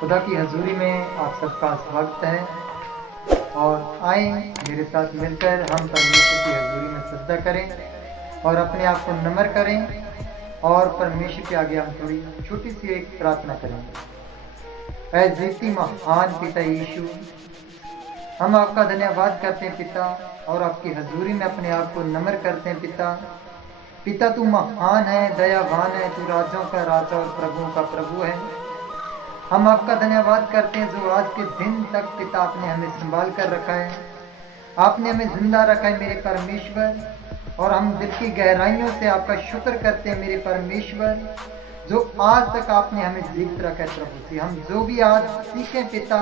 खुदा की हजूरी में आप सबका स्वागत है और आए मेरे साथ मिलकर हम परमेश्वर की हजूरी में सजदा करें और अपने आप को नम्र करें और परमेश्वर के आगे हम थोड़ी छोटी सी एक प्रार्थना करेंगे। ऐ जीती महान पिता यीशु, हम आपका धन्यवाद करते हैं पिता और आपकी हजूरी में अपने आप को नम्र करते हैं पिता। पिता तू महान है, दयावान है, तू राजाओं का राजा और प्रभुओं का प्रभु है। हम आपका धन्यवाद करते हैं जो आज के दिन तक पिता आपने हमें संभाल कर रखा है, आपने हमें जिंदा रखा है मेरे परमेश्वर। और हम दिल की गहराइयों से आपका शुक्र करते हैं मेरे परमेश्वर, जो आज तक आपने हमें जीवित रखा है प्रभु जी। हम जो भी आज सीखें पिता,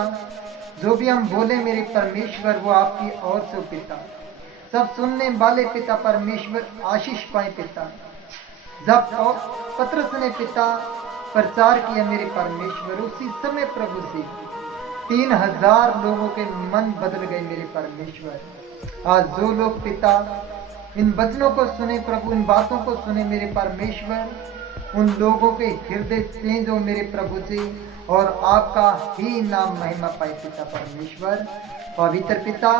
जो भी हम बोले मेरे परमेश्वर, वो आपकी ओर से पिता। सब सुनने वाले पिता परमेश्वर आशीष पाए पिता। जब पतरस ने पिता प्रचार किया मेरे परमेश्वर, उसी समय प्रभु से 3000 लोगों के मन बदल गए मेरे परमेश्वर। आज जो लोग पिता इन वचनों को सुने प्रभु, इन बातों को सुने मेरे परमेश्वर, उन लोगों के हृदय चेंज हो मेरे प्रभु जी, और आपका ही नाम महिमा पाए पिता परमेश्वर। पवित्र पिता,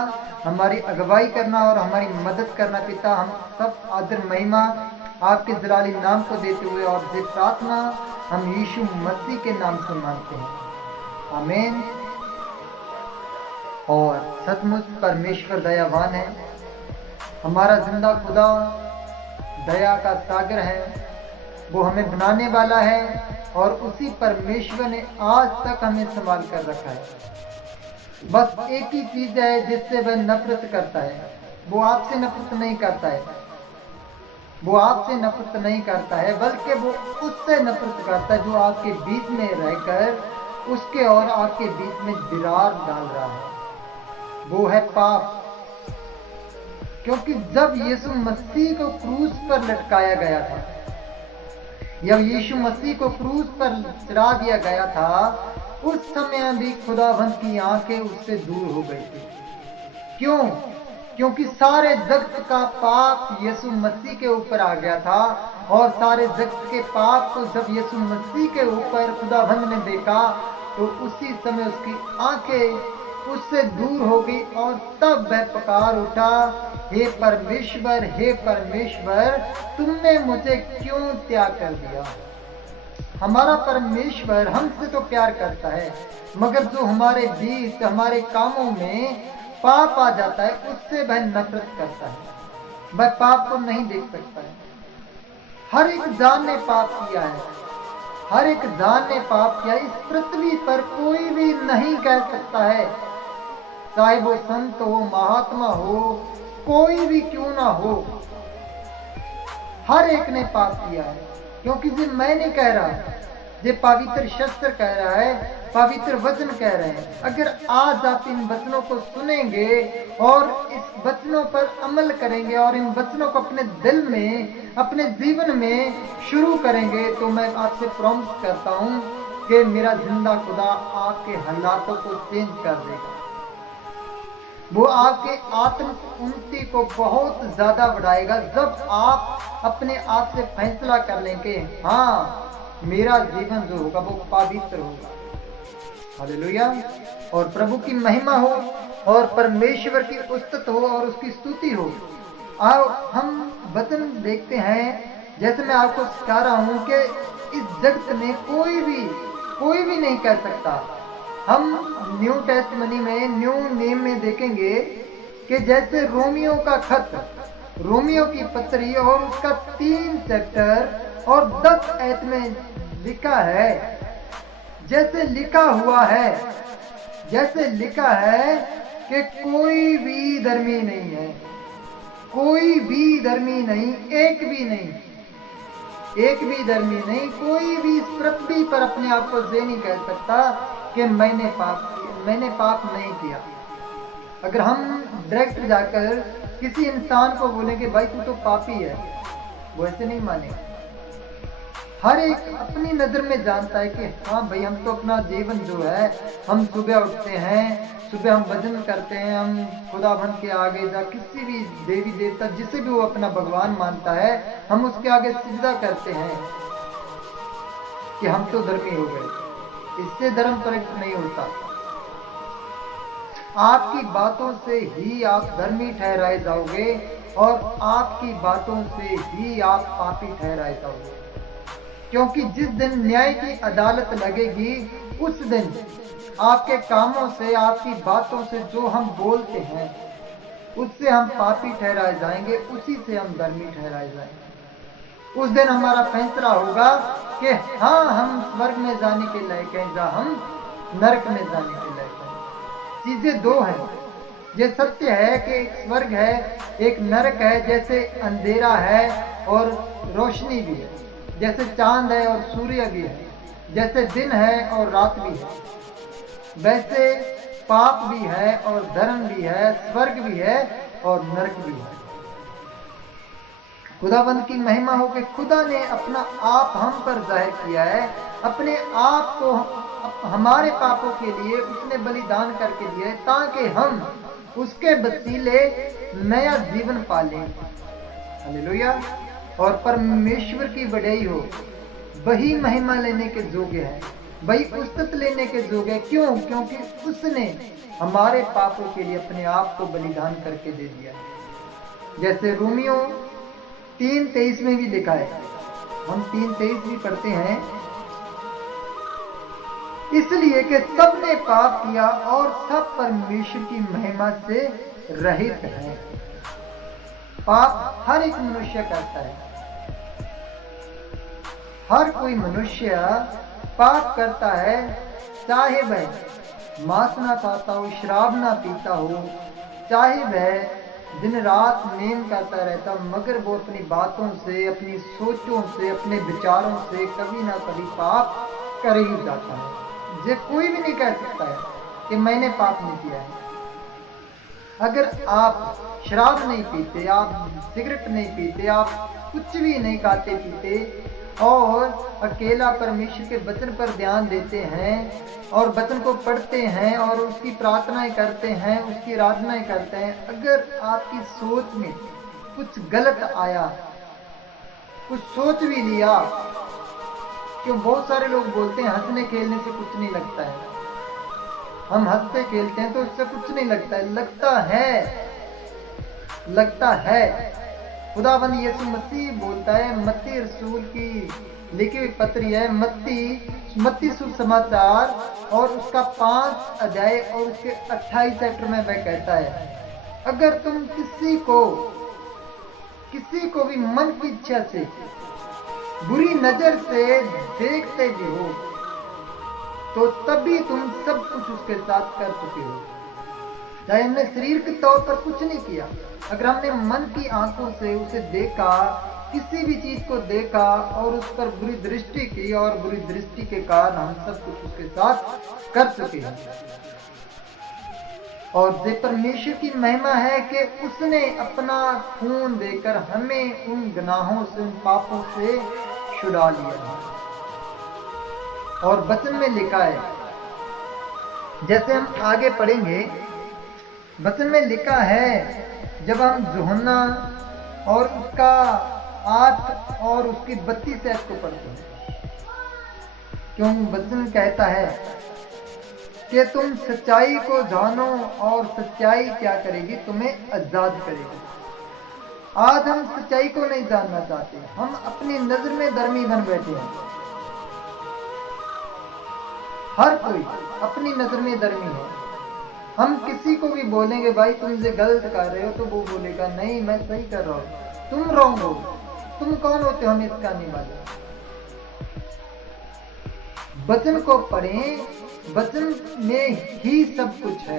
हमारी अगुवाई करना और हमारी मदद करना पिता। हम सब आदर महिमा आपके जलाली नाम को देते हुए और ये प्रार्थना हम यीशु मसीह के नाम से मांगते हैं, आमीन। और सचमुच परमेश्वर दयावान है, हमारा जिंदा खुदा दया का सागर है। वो हमें बनाने वाला है और उसी परमेश्वर ने आज तक हमें संभाल कर रखा है। बस एक ही चीज है जिससे वह नफरत करता है, वो आपसे नफरत नहीं करता है, वो आपसे नफरत नहीं करता है, बल्कि वो उससे नफरत करता है जो आपके बीच में रहकर उसके और आपके बीच में दरार डाल रहा है। वो है पाप। क्योंकि जब यीशु मसीह को क्रूस पर लटकाया गया था, जब यीशु मसीह को क्रूस पर चढ़ा दिया गया था, उस समय भी खुदावंद की आंखें उससे दूर हो गई थी। क्यों? क्योंकि सारे जगत का पाप यीशु मसीह के ऊपर आ गया था, और सारे जगत के पाप को जब यीशु मसीह के ऊपर खुदावंद ने देखा तो उसी समय उसकी आंखें उससे दूर हो गई, और तब वह पुकार उठा, हे परमेश्वर, हे परमेश्वर, तुमने मुझे क्यों त्याग कर दिया। हमारा परमेश्वर हमसे तो प्यार करता है, मगर जो हमारे बीच हमारे कामों में पाप आ जाता है उससे वह नफरत करता है, वह पाप को नहीं देख सकता है। हर एक जान ने पाप किया है, हर एक जान ने पाप किया। इस पृथ्वी पर कोई भी नहीं कह सकता है, चाहे वो संत हो, महात्मा हो, कोई भी क्यों ना हो, हर एक ने पाप किया है। क्योंकि ये मैं नहीं कह रहा, ये पवित्र शास्त्र कह रहा है, पवित्र वचन कह रहे हैं। अगर आज आप इन वचनों को सुनेंगे और इस वचनों पर अमल करेंगे और इन वचनों को अपने दिल में, अपने जीवन में शुरू करेंगे, तो मैं आपसे प्रॉमिस करता हूं कि मेरा जिंदा खुदा आपके हालातों को चेंज कर देगा। वो आपके आत्म उन्नति को बहुत ज्यादा बढ़ाएगा जब आप अपने आप से फैसला कर लेंगे, हाँ मेरा जीवन जो होगा वो पवित्र होगा। हालेलुया। और प्रभु की महिमा हो और परमेश्वर की उस्तत हो और उसकी स्तुति हो। आओ हम वचन देखते हैं, जैसे मैं आपको सिखा रहा हूं कि इस जगत में कोई भी नहीं कह सकता। हम न्यू टेस्टमनी में, न्यू नेम में देखेंगे कि जैसे रोमियो का खत, रोमियो की पत्री और उसका 3 चैप्टर और 10 आयत में लिखा है, जैसे लिखा है कि कोई भी धर्मी नहीं है, कोई भी धर्मी नहीं, एक भी धर्मी नहीं, कोई भी इस पृथ्वी पर अपने आप को ये नहीं कह सकता कि मैंने पाप नहीं किया। अगर हम डायरेक्ट जाकर किसी इंसान को बोलेंगे भाई तू तो पापी है, वो ऐसे नहीं मानेगा। हर एक अपनी नजर में जानता है कि हाँ भाई हम तो अपना जीवन जो है, हम सुबह उठते हैं, सुबह हम भजन करते हैं, हम खुदाबंद के आगे जा किसी भी देवी देवता जिसे भी वो अपना भगवान मानता है, हम उसके आगे सिजदा करते हैं कि हम तो धर्मी हो गए। इस इससे धर्म प्रकट नहीं होता। आपकी बातों से ही आप धर्मी ठहराए जाओगे और आपकी बातों से ही आप पापी ठहराए जाओगे। क्योंकि जिस दिन न्याय की अदालत लगेगी उस दिन आपके कामों से, आपकी बातों से जो हम बोलते हैं उससे हम पापी ठहराए जाएंगे, उसी से हम धर्मी ठहराए जाएंगे। उस दिन हमारा फैसला होगा कि हाँ, हम स्वर्ग में जाने के लायक हैं या हम नरक में जाने के लायक हैं। चीजें दो हैं। ये सत्य है कि एक स्वर्ग है, एक नरक है। जैसे अंधेरा है और रोशनी भी है, जैसे चांद है और सूर्य भी है, जैसे दिन है और रात भी है, वैसे पाप भी है और धर्म भी है, स्वर्ग भी है और नरक भी है। खुदाबंद की महिमा हो कि खुदा ने अपना आप हम पर जाहिर किया है, अपने आप को हमारे पापों के लिए उसने बलिदान करके दिया है, ताकि हम उसके वसीले नया जीवन पालें। हालेलुया। और परमेश्वर की बढ़ाई हो, वही महिमा लेने के योग्य है, वही उस्तत लेने के योग्य है। क्यों? क्योंकि उसने हमारे पापों के लिए अपने आप को बलिदान करके दे दिया। जैसे रोमियो 3:23 में भी लिखा है, हम 3:23 भी पढ़ते हैं, इसलिए कि सबने पाप किया और सब परमेश्वर की महिमा से रहित हैं। पाप हर एक मनुष्य करता है, हर कोई मनुष्य पाप करता है, चाहे वह मांस ना खाता हो, शराब ना पीता हो, चाहे वह दिन रात नेम करता रहता, मगर वो अपनी बातों से, अपनी सोचों से, अपने विचारों से कभी ना कभी पाप कर ही जाता है। ये कोई भी नहीं कह सकता है कि मैंने पाप नहीं किया है। अगर आप शराब नहीं पीते, आप सिगरेट नहीं पीते, आप कुछ भी नहीं खाते पीते और अकेला परमेश्वर के वचन पर ध्यान देते हैं और वचन को पढ़ते हैं और उसकी प्रार्थनाएं करते हैं, उसकी आराधनाएं करते हैं, अगर आपकी सोच में कुछ गलत आया, कुछ सोच भी लिया, क्यों बहुत सारे लोग बोलते हैं हंसने खेलने से कुछ नहीं लगता है, हम हंसते खेलते हैं तो उससे कुछ नहीं लगता है। लगता है। खुदाबंद यीशु मसीह बोलता है, मत्ती रसूल की लिखी हुई पत्री है, मत्ती सुसमाचार और उसका 5 अध्याय और उसके 28 चैप्टर में वह कहता है, अगर तुम किसी को भी मन की इच्छा से बुरी नजर से देखते भी हो तो तभी तुम सब कुछ उसके साथ कर चुके हो। चाहे हमने शरीर के तौर पर कुछ नहीं किया, अगर हमने मन की आंखों से उसे देखा, किसी भी चीज को देखा और उस पर बुरी दृष्टि की और बुरी दृष्टि के कारण हम सब कुछ उसके साथ कर चुके हैं। और ये परमेश्वर की महिमा है कि उसने अपना खून देकर हमें उन गुनाहों से, उन पापों से छुड़ा लिया। और वचन में लिखा है, जैसे हम आगे पढ़ेंगे, वचन में लिखा है, जब हम यूहन्ना और उसका 8 और उसकी 32 आयत को पढ़ते हैं, क्यों वचन कहता है कि तुम सच्चाई को जानो और सच्चाई क्या करेगी, तुम्हें आजाद करेगी। आज हम सच्चाई को नहीं जानना चाहते, हम अपनी नजर में धर्मी बन बैठे हैं। हर कोई अपनी नजर में धर्मी है। हम किसी को भी बोलेंगे भाई तुम ये गलत कर रहे हो, तो वो बोलेगा नहीं मैं सही कर रहा हूं, तुम रॉन्ग हो। तुम कौन होते हो हमें इसका नहीं मालूम। वचन को पढ़ें, वचन में ही सब कुछ है,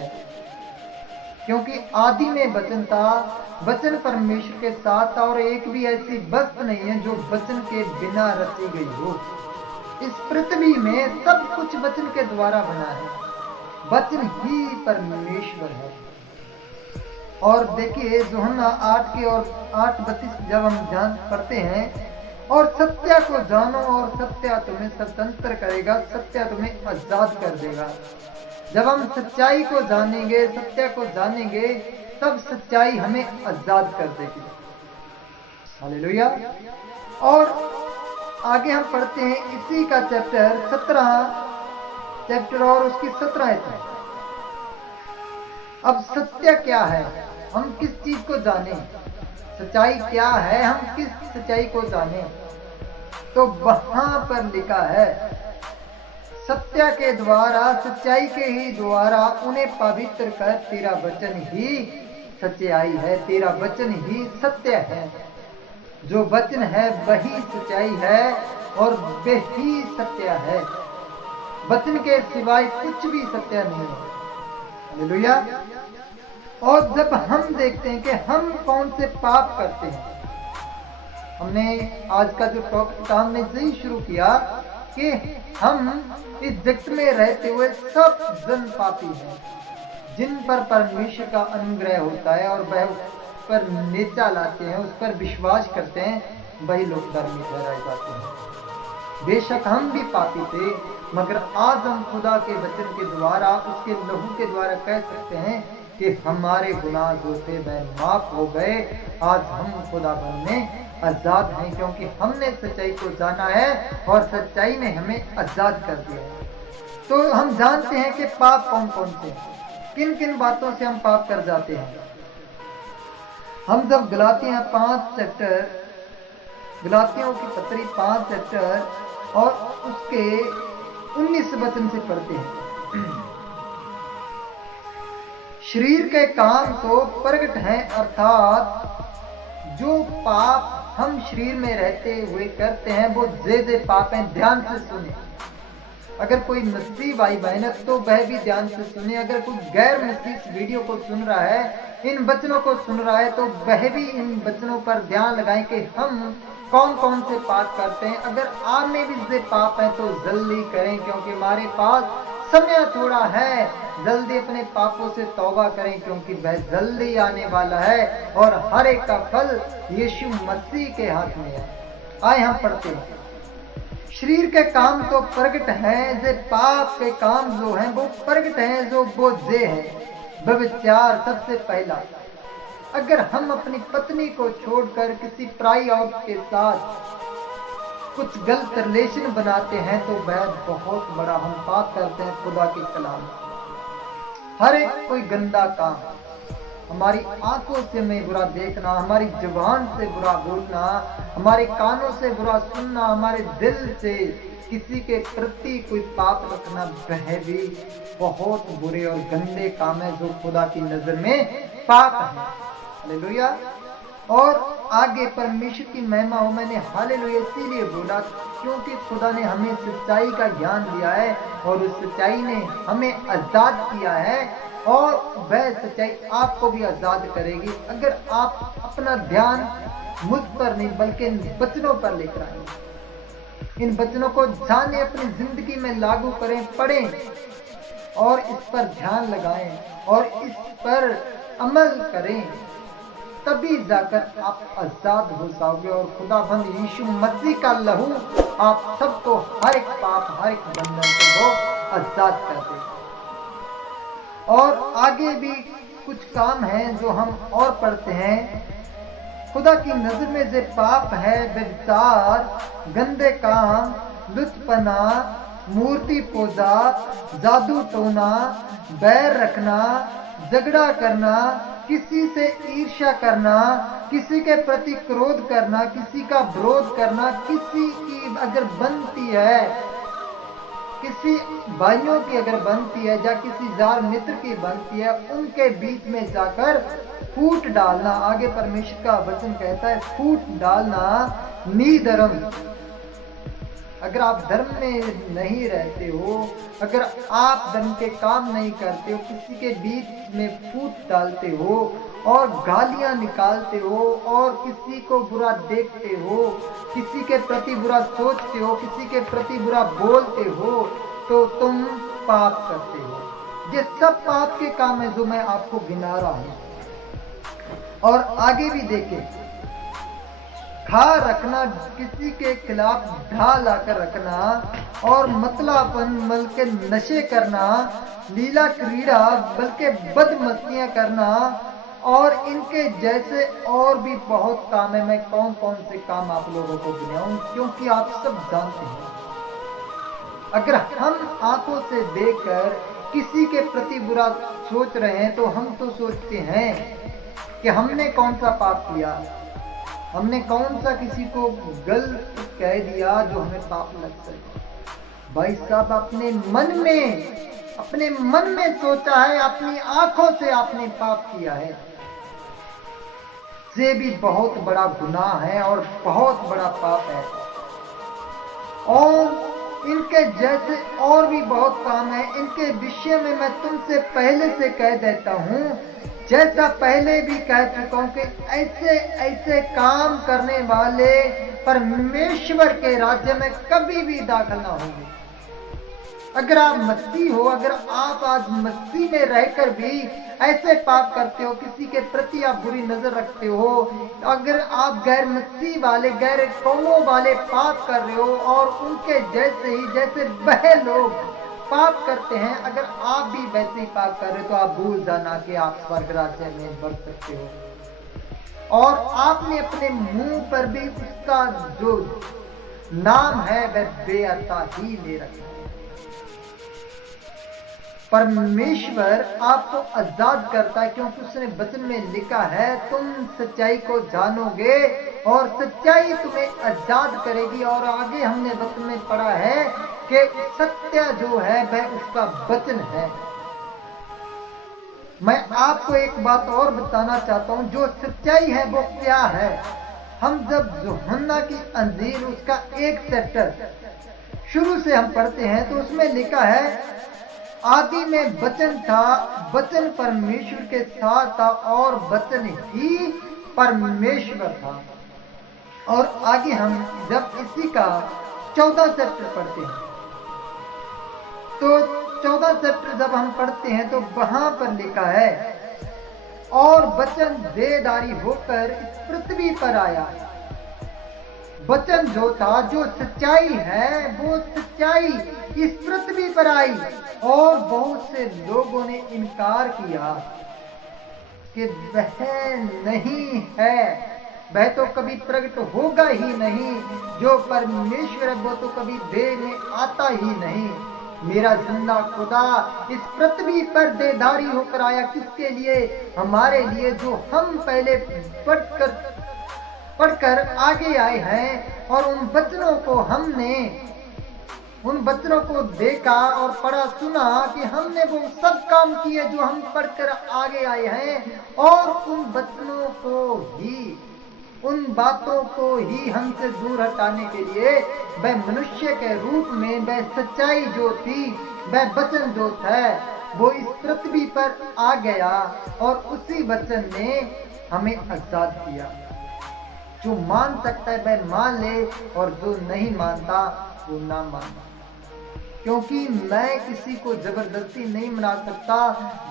क्योंकि आदि में वचन था, वचन परमेश्वर के साथ था और एक भी ऐसी वस्तु नहीं है जो वचन के बिना रची गई हो। इस पृथ्वी में सब कुछ वचन के द्वारा बना है, वचन ही परमेश्वर है। और देखिए यूहन्ना 8 के और 8:32 जब हम जान पढ़ते हैं, और सत्य को जानो और सत्य तुम्हें स्वतंत्र करेगा, सत्य तुम्हें आजाद कर देगा। जब हम सच्चाई को जानेंगे, सत्य को जानेंगे, तब सच्चाई हमें आजाद कर देगी। हालेलुया। और आगे हम पढ़ते हैं इसी का चैप्टर 17 चैप्टर और उसकी 17 आयत। अब सत्य क्या है, हम किस चीज को जाने, सच्चाई क्या है, हम किस सच्चाई को जाने। तो वहां पर लिखा है सत्य के द्वारा, सच्चाई के ही द्वारा उन्हें पवित्र कर तेरा वचन ही सच्चाई है, तेरा वचन ही सत्य है। जो वचन है वही सच्चाई है और वही सत्य है। वचन के सिवाय कुछ भी सत्य नहीं है। हालेलुया। और जब हम देखते हैं कि हम कौन से पाप करते हैं, हमने आज का जो टॉपिक हमने यही शुरू किया कि हम इस जगत में रहते हुए सब जन पापी हैं, जिन पर परमेश्वर का अनुग्रह होता है और वह उस पर नेचा लाते हैं, उस पर विश्वास करते हैं, वही लोग धर्मी ठहराए जाते हैं। बेशक हम भी पापी थे, मगर आज हम खुदा के वचन के द्वारा, उसके लहू के द्वारा कह सकते हैं कि हमारे गुनाह जो थे वह माफ हो गए। आज हम खुदा में आजाद हैं, क्योंकि हमने सच्चाई को जाना है और सच्चाई ने हमें आजाद कर दिया है। तो हम जानते हैं कि पाप कौन कौन से, किन किन बातों से हम पाप कर जाते हैं। हम जब गलातियां 5 चैप्टर, गलातियों की पत्री 5 चैप्टर और उसके 19 वचन से पढ़ते हैं, शरीर के काम तो प्रगट हैं, अर्थात जो पाप हम शरीर में रहते हुए करते हैं वो जे पाप हैं। ध्यान से सुने, अगर कोई मसीही भाई बहन है तो वह भी ध्यान से सुने। अगर कोई गैर मसीही इस वीडियो को सुन रहा है, इन वचनों को सुन रहा है, तो वह भी इन वचनों पर ध्यान लगाएं कि हम कौन कौन से पाप करते हैं। अगर आप में भी से पाप है तो जल्दी करें, क्योंकि हमारे पास समय थोड़ा है। जल्दी अपने पापों से तौबा करें, क्योंकि वह जल्दी आने वाला है और हर एक का फल यीशु मसीह के हाथ में है। आए हम पढ़ते हैं, शरीर के काम तो प्रगट हैं, जे पाप के काम जो हैं वो प्रगट हैं, जो वो जे हैं। व्यभिचार सबसे पहला। अगर हम अपनी पत्नी को छोड़कर किसी पराई औरत के साथ कुछ गलत रिलेशन बनाते हैं तो वह बहुत बड़ा हम पाप करते हैं खुदा के खिलाफ। हर एक कोई गंदा काम, हमारी आंखों से में बुरा देखना, हमारी जुबान से बुरा बोलना, हमारे कानों से बुरा सुनना, हमारे दिल से किसी के प्रति कोई पाप रखना, वह भी बहुत बुरे और गंदे काम है जो खुदा की नजर में पाप है। हालेलुया। और आगे परमेश्वर की महिमा हो। मैंने हालेलुया इसीलिए बोला क्योंकि खुदा ने हमें सच्चाई का ज्ञान दिया है और उस सच्चाई ने हमें आजाद किया है और वह सच्चाई आपको भी आजाद करेगी अगर आप अपना ध्यान मुझ पर नहीं बल्कि इन वचनों पर लेकर आए। इन वचनों को जाने, अपनी जिंदगी में लागू करें, पढ़ें और इस पर ध्यान लगाएं और इस पर अमल करें, तभी जाकर आप आजाद हो जाओगे और खुदाबंद यीशु मसीह का लहू आप सबको हर एक पाप, हर एक बंधन से वो आजाद कर देगा। और आगे भी कुछ काम हैं जो हम और पढ़ते हैं। खुदा की नजर में जो पाप है व्यभिचार, गंदे काम, लुत्फपना, मूर्ति पूजा, जादू टोना, बैर रखना, झगड़ा करना, किसी से ईर्ष्या करना, किसी के प्रति क्रोध करना, किसी का विरोध करना, किसी की अगर बनती है, किसी भाइयों की अगर बनती है या किसी जार मित्र की बनती है, उनके बीच में जाकर फूट डालना। आगे परमेश्वर का वचन कहता है फूट डालना निधर्म। अगर आप धर्म में नहीं रहते हो, अगर आप धर्म के काम नहीं करते हो, किसी के बीच में फूट डालते हो और गालियां निकालते हो और किसी को बुरा देखते हो, किसी के प्रति बुरा सोचते हो, किसी के प्रति बुरा बोलते हो, तो तुम पाप करते हो। ये सब पाप के काम है जो मैं आपको गिना रहा हूं। और आगे भी देखें, खा रखना, किसी के खिलाफ ढाल आकर रखना और मतलापन बल्कि नशे करना, लीला क्रीड़ा बल्कि बदमस्तियां करना और इनके जैसे और भी बहुत काम है। मैं कौन कौन से काम आप लोगों को गिनाऊं, क्योंकि आप सब जानते हैं। अगर हम आंखों से देखकर किसी के प्रति बुरा सोच रहे हैं तो हम तो सोचते हैं कि हमने कौन सा पाप किया, हमने कौन सा किसी को गलत कह दिया जो हमें पाप लग सके। भाई साहब, अपने मन में सोचा है, अपनी आंखों से आपने पाप किया है, से भी बहुत बड़ा गुनाह है और बहुत बड़ा पाप है। और इनके जैसे और भी बहुत काम है। इनके विषय में मैं तुमसे पहले से कह देता हूं, जैसा पहले भी कह चुका हूं कि ऐसे ऐसे काम करने वाले परमेश्वर के राज्य में कभी भी दाखिल ना होंगे। अगर आप मसीह हो, अगर आप आज मसीह में रहकर भी ऐसे पाप करते हो, किसी के प्रति आप बुरी नजर रखते हो, अगर आप गैर मसीह वाले, गैर कौमों वाले पाप कर रहे हो और उनके जैसे ही जैसे वह लोग पाप करते हैं, अगर आप भी वैसे ही पाप कर रहे हो तो आप भूल जाना कि आप स्वर्ग राज्य में बढ़ सकते हो। और आपने अपने मुंह पर भी उसका जो नाम है वह बेअर्था ही ले रखा है। परमेश्वर आपको आजाद करता है क्योंकि उसने वचन में लिखा है, तुम सच्चाई को जानोगे और सच्चाई तुम्हें आजाद करेगी। और आगे हमने वचन में पढ़ा है कि सत्य जो है वह उसका वचन है। मैं आपको एक बात और बताना चाहता हूं, जो सच्चाई है वो क्या है। हम जब यूहन्ना की अंजील उसका 1 चैप्टर शुरू से हम पढ़ते हैं तो उसमें लिखा है, आदि में वचन था, वचन परमेश्वर के साथ था और वचन ही परमेश्वर था। और आगे हम जब इसी का 14 चैप्टर पढ़ते हैं तो 14 चैप्टर जब हम पढ़ते हैं तो वहां पर लिखा है, और वचन देहधारी होकर इस पृथ्वी पर आया। वचन जो था, जो सच्चाई है, वो सच्चाई इस पृथ्वी पर आई और बहुत से लोगों ने इनकार किया कि वह नहीं है, वह तो कभी प्रकट होगा ही नहीं, जो परमेश्वर है वो तो कभी देने आता ही नहीं। मेरा जिंदा खुदा इस पृथ्वी पर देहधारी होकर आया, किसके लिए? हमारे लिए, जो हम पहले पढ़कर आगे आए हैं और उन वचनों को हमने, उन वचनों को देखा और पढ़ा सुना कि हमने वो सब काम किए जो हम पढ़कर आगे आए हैं, और उन वचनों को ही, उन बातों को ही हमसे दूर हटाने के लिए वह मनुष्य के रूप में, वह सच्चाई जो थी, वह वचन जो था, वो इस पृथ्वी पर आ गया और उसी वचन ने हमें आजाद किया। जो मान सकता है वह मान ले और जो नहीं मानता वो ना माने, क्योंकि मैं किसी को जबरदस्ती नहीं मना सकता।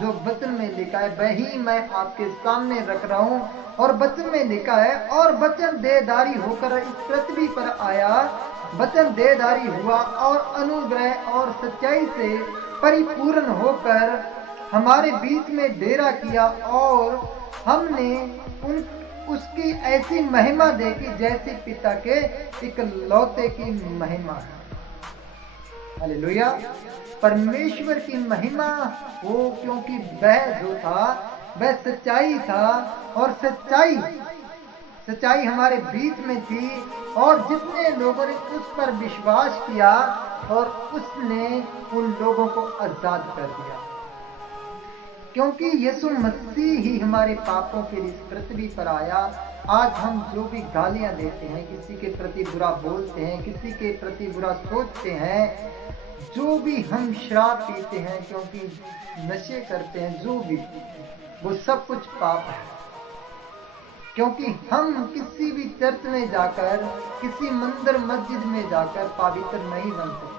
जो वचन में लिखा है वही मैं आपके सामने रख रहा हूं। और वचन में लिखा है, और वचन देहधारी होकर इस पृथ्वी पर आया, वचन देहधारी हुआ और अनुग्रह और सच्चाई से परिपूर्ण होकर हमारे बीच में डेरा किया, और हमने उसकी ऐसी महिमा देखी जैसी पिता के इकलौते की महिमा है। हालेलुया। परमेश्वर की महिमा हो, क्योंकि वह जो था वह सच्चाई था और सच्चाई हमारे बीच में थी, और जितने लोगों ने उस पर विश्वास किया और उसने उन लोगों को आजाद कर दिया। क्योंकि यीशु मसीह ही हमारे पापों के लिए इस पृथ्वी पर आया। आज हम जो भी गालियां देते हैं, किसी के प्रति बुरा बोलते हैं, किसी के प्रति बुरा सोचते हैं, जो भी हम शराब पीते हैं, क्योंकि नशे करते हैं, जो भी, वो सब कुछ पाप है। क्योंकि हम किसी भी चर्च में जाकर, किसी मंदिर मस्जिद में जाकर पवित्र नहीं बन सकते।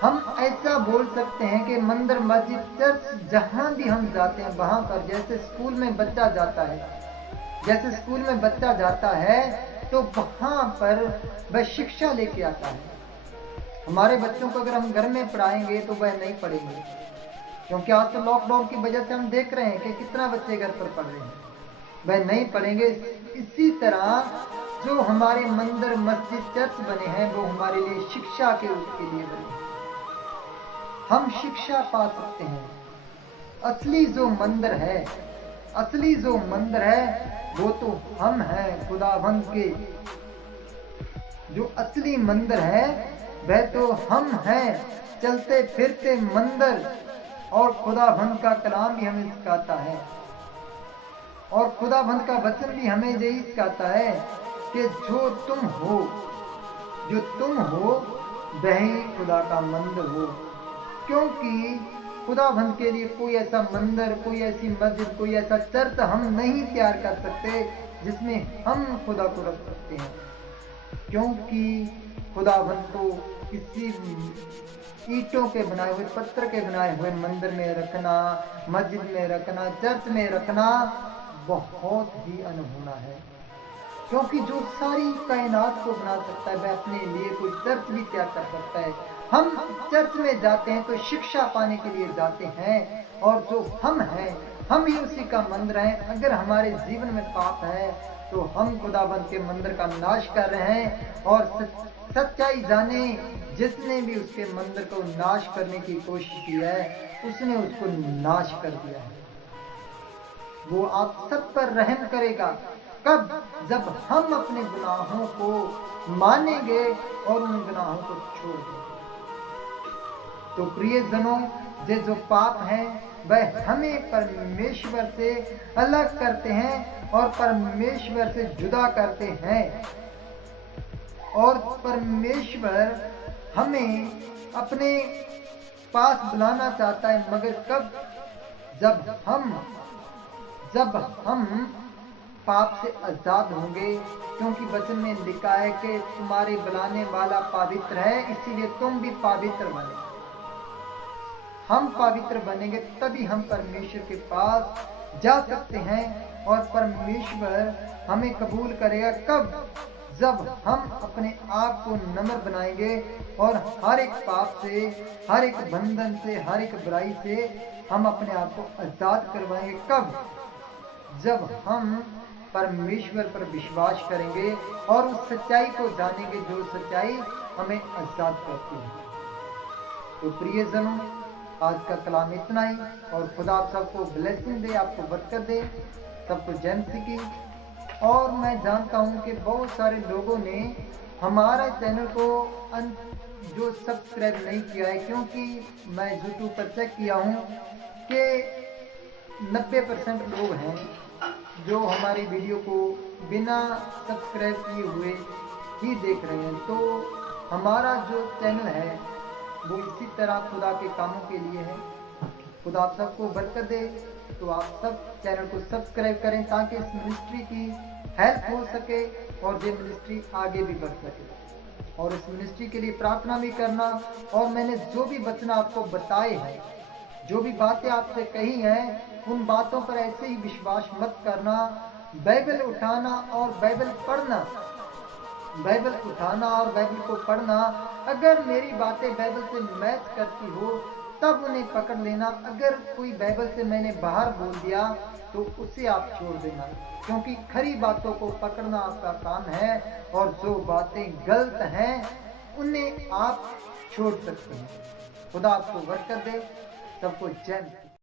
हम ऐसा बोल सकते हैं कि मंदिर मस्जिद चर्च जहां भी हम जाते हैं वहां पर, जैसे स्कूल में बच्चा जाता है तो वहां पर वह शिक्षा लेके आता है। हमारे बच्चों को अगर हम घर में पढ़ाएंगे तो वह नहीं पढ़ेंगे, क्योंकि आज तो लॉकडाउन की वजह से हम देख रहे हैं कि कितना बच्चे घर पर पढ़ रहे हैं, वह नहीं पढ़ेंगे। इसी तरह जो हमारे मंदिर मस्जिद चर्च बने हैं वो हमारे लिए शिक्षा के उसके लिए बने हैं। हम शिक्षा पा सकते हैं। असली जो मंदिर है, असली जो मंदिर है वो तो हम हैं खुदाबंद के। जो असली मंदिर है वह तो हम हैं, चलते फिरते मंदिर। और खुदाबंद का कलाम भी हमें सिखाता है, और खुदाबंद का वचन भी हमें यही सिखाता है कि जो तुम हो वही खुदा का मंदिर हो। क्योंकि खुदाबंद के लिए कोई ऐसा मंदिर, कोई ऐसी मस्जिद, कोई ऐसा चर्च हम नहीं तैयार कर सकते जिसमें हम खुदा को रख सकते हैं। क्योंकि खुदाबंद को किसी ईंटों के बनाए हुए, पत्थर के बनाए हुए मंदिर में रखना, मस्जिद में रखना, चर्च में रखना बहुत ही अनहोना है। क्योंकि जो सारी कायनात को बना सकता है वह अपने लिए कोई चर्च भी तैयार कर सकता है। हम चर्च में जाते हैं तो शिक्षा पाने के लिए जाते हैं, और जो हम हैं हम ही उसी का मंदिर हैं। अगर हमारे जीवन में पाप है तो हम खुदाबंद के मंदिर का नाश कर रहे हैं। और सच्चाई जाने, जिसने भी उसके मंदिर को नाश करने की कोशिश की है उसने उसको नाश कर दिया है। वो आप सब पर रहम करेगा। कब? जब हम अपने गुनाहों को मानेंगे और उन गुनाहों को छोड़ देंगे। तो प्रिय जनों, ये जो पाप हैं वह हमें परमेश्वर से अलग करते हैं और परमेश्वर से जुदा करते हैं। और परमेश्वर हमें अपने पास बुलाना चाहता है, मगर कब? जब हम पाप से आजाद होंगे। क्योंकि वचन में लिखा है कि तुम्हारे बुलाने वाला पवित्र है, इसीलिए तुम भी पवित्र बने। हम पवित्र बनेंगे तभी हम परमेश्वर के पास जा सकते हैं, और परमेश्वर हमें कबूल करेगा। कब? जब हम अपने आप को नम्र बनाएंगे और हर एक पाप से, हर एक बंधन से, हर एक बुराई से हम अपने आप को आजाद करवाएंगे। कब? जब हम परमेश्वर पर विश्वास करेंगे और उस सच्चाई को जानेंगे जो सच्चाई हमें आजाद करती है। तो प्रिय जनों, आज का कलाम इतना ही, और खुदा आप सबको ब्लेसिंग दे, आपको बरकत दे, सबको जय मसीह की। और मैं जानता हूं कि बहुत सारे लोगों ने हमारा चैनल को जो सब्सक्राइब नहीं किया है, क्योंकि मैं यूट्यूब पर चेक किया हूं कि 90% लोग हैं जो हमारी वीडियो को बिना सब्सक्राइब किए हुए ही देख रहे हैं। तो हमारा जो चैनल है वो इसी तरह खुदा के कामों के लिए है। खुदा आप सबको बरकत दे। तो आप सब चैनल को सब्सक्राइब करें ताकि इस मिनिस्ट्री की हेल्प हो सके और ये मिनिस्ट्री आगे भी बढ़ सके। और इस मिनिस्ट्री के लिए प्रार्थना भी करना। और मैंने जो भी वचन आपको बताए हैं, जो भी बातें आपसे कही हैं, उन बातों पर ऐसे ही विश्वास मत करना। बाइबल उठाना और बाइबल पढ़ना, बाइबल उठाना और बाइबल को पढ़ना। अगर मेरी बातें बाइबल से मैच करती हो तब उन्हें पकड़ लेना। अगर कोई बाइबल से मैंने बाहर बोल दिया तो उसे आप छोड़ देना, क्योंकि खरी बातों को पकड़ना आपका काम है, और जो बातें गलत हैं उन्हें आप छोड़ सकते हैं। खुदा आपको बरकत दे। सबको जय।